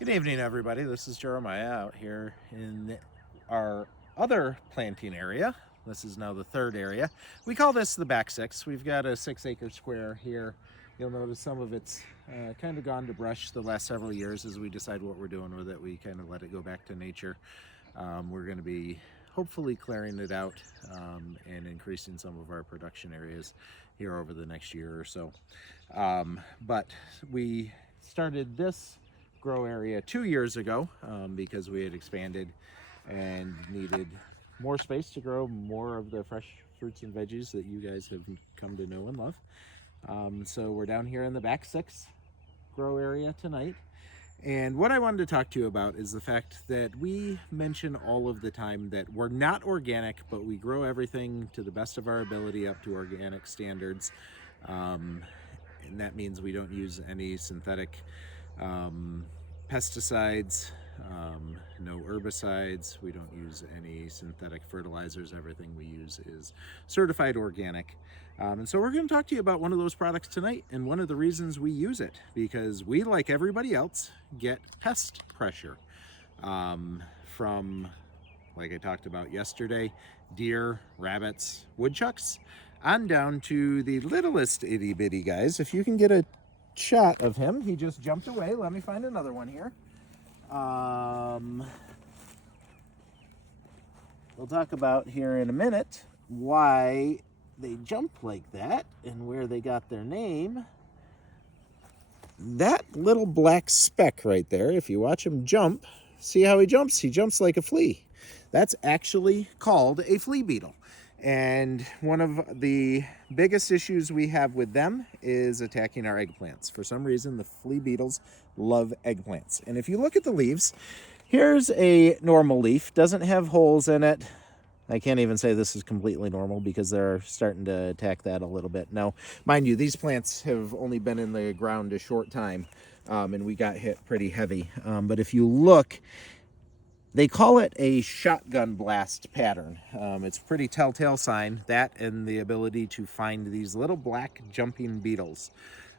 Good evening, everybody. This is Jeremiah out here in our other planting area. This is now the third area. We call this the back six. We've got a 6-acre square here. You'll notice some of it's kind of gone to brush the last several years. As we decide what we're doing with it, we kind of let it go back to nature. We're going to be hopefully clearing it out and increasing some of our production areas here over the next year or so. But we started this grow area 2 years ago because we had expanded and needed more space to grow more of the fresh fruits and veggies that you guys have come to know and love. So we're down here in the back six grow area tonight. And what I wanted to talk to you about is the fact that we mention all of the time that we're not organic, but we grow everything to the best of our ability up to organic standards. And that means we don't use any synthetic pesticides, no herbicides. We don't use any synthetic fertilizers. Everything we use is certified organic. And so we're going to talk to you about one of those products tonight and one of the reasons we use it, because we, like everybody else, get pest pressure from, like I talked about yesterday, deer, rabbits, woodchucks, on down to the littlest itty bitty guys. If you can get a shot of him, he just jumped away. Let me find another one here. We'll talk about here in a minute why they jump like that and where they got their name. That little black speck right there, if you watch him jump, see how he jumps? He jumps like a flea. That's actually called a flea beetle. And one of the biggest issues we have with them is attacking our eggplants. For some reason, the flea beetles love eggplants. And if you look at the leaves, here's a normal leaf, doesn't have holes in it. I can't even say this is completely normal because they're starting to attack that a little bit. Now, mind you, these plants have only been in the ground a short time, and we got hit pretty heavy. But if you look, they call it a shotgun blast pattern. It's a pretty telltale sign, that and the ability to find these little black jumping beetles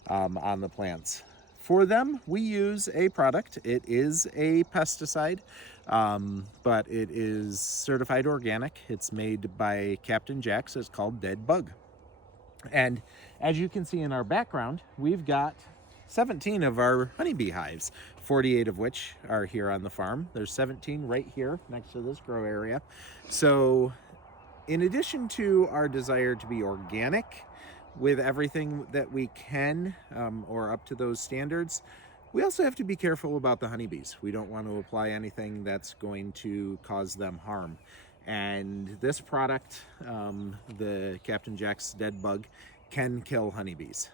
on the plants. For them, we use a product. It is a pesticide, but it is certified organic. It's made by Captain Jack's. It's called Dead Bug. And as you can see in our background, we've got 17 of our honeybee hives, 48 of which are here on the farm. There's 17 right here next to this grow area. So in addition to our desire to be organic with everything that we can, or up to those standards, we also have to be careful about the honeybees. We don't want to apply anything that's going to cause them harm. And this product, the Captain Jack's Dead Bug, can kill honeybees.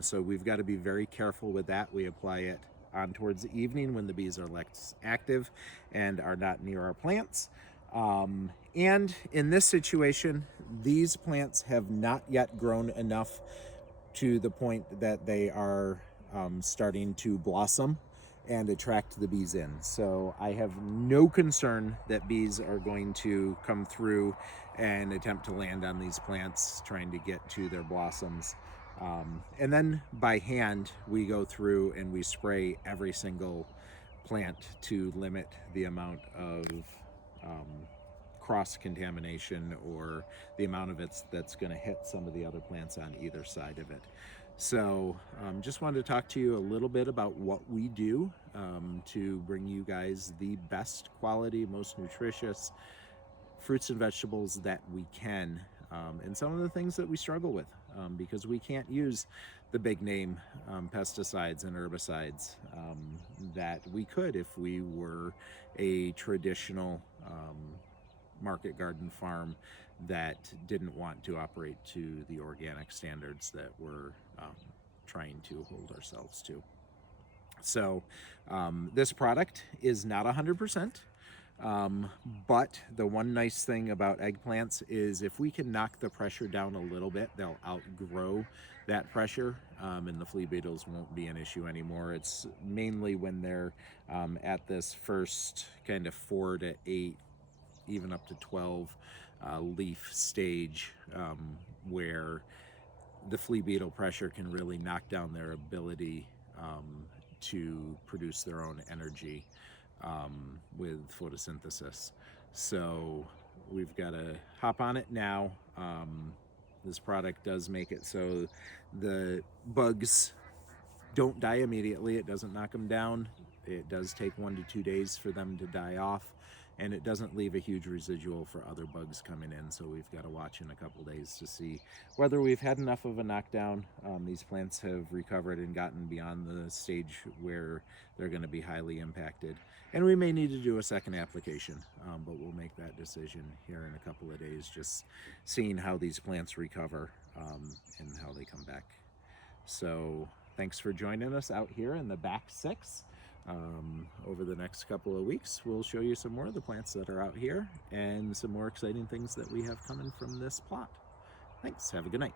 So we've got to be very careful with that. We apply it on towards the evening when the bees are less active and are not near our plants. And in this situation, these plants have not yet grown enough to the point that they are starting to blossom and attract the bees in. So I have no concern that bees are going to come through and attempt to land on these plants trying to get to their blossoms. And then by hand, we go through and we spray every single plant to limit the amount of cross-contamination or the amount of it that's going to hit some of the other plants on either side of it. So just wanted to talk to you a little bit about what we do to bring you guys the best quality, most nutritious fruits and vegetables that we can, and some of the things that we struggle with because we can't use the big name pesticides and herbicides that we could if we were a traditional market garden farm that didn't want to operate to the organic standards that we're trying to hold ourselves to. So this product is not 100%, but the one nice thing about eggplants is if we can knock the pressure down a little bit, they'll outgrow that pressure, and the flea beetles won't be an issue anymore. It's mainly when they're at this first kind of 4 to 8, even up to 12 leaf stage, where the flea beetle pressure can really knock down their ability to produce their own energy with photosynthesis. So we've got to hop on it now. This product does make it so the bugs don't die immediately. It doesn't knock them down. It does take 1 to 2 days for them to die off, and it doesn't leave a huge residual for other bugs coming in. So we've got to watch in a couple days to see whether we've had enough of a knockdown. These plants have recovered and gotten beyond the stage where they're going to be highly impacted, and we may need to do a second application, but we'll make that decision here in a couple of days, just seeing how these plants recover and how they come back. So thanks for joining us out here in the back 6. Over the next couple of weeks, we'll show you some more of the plants that are out here and some more exciting things that we have coming from this plot. Thanks. Have a good night.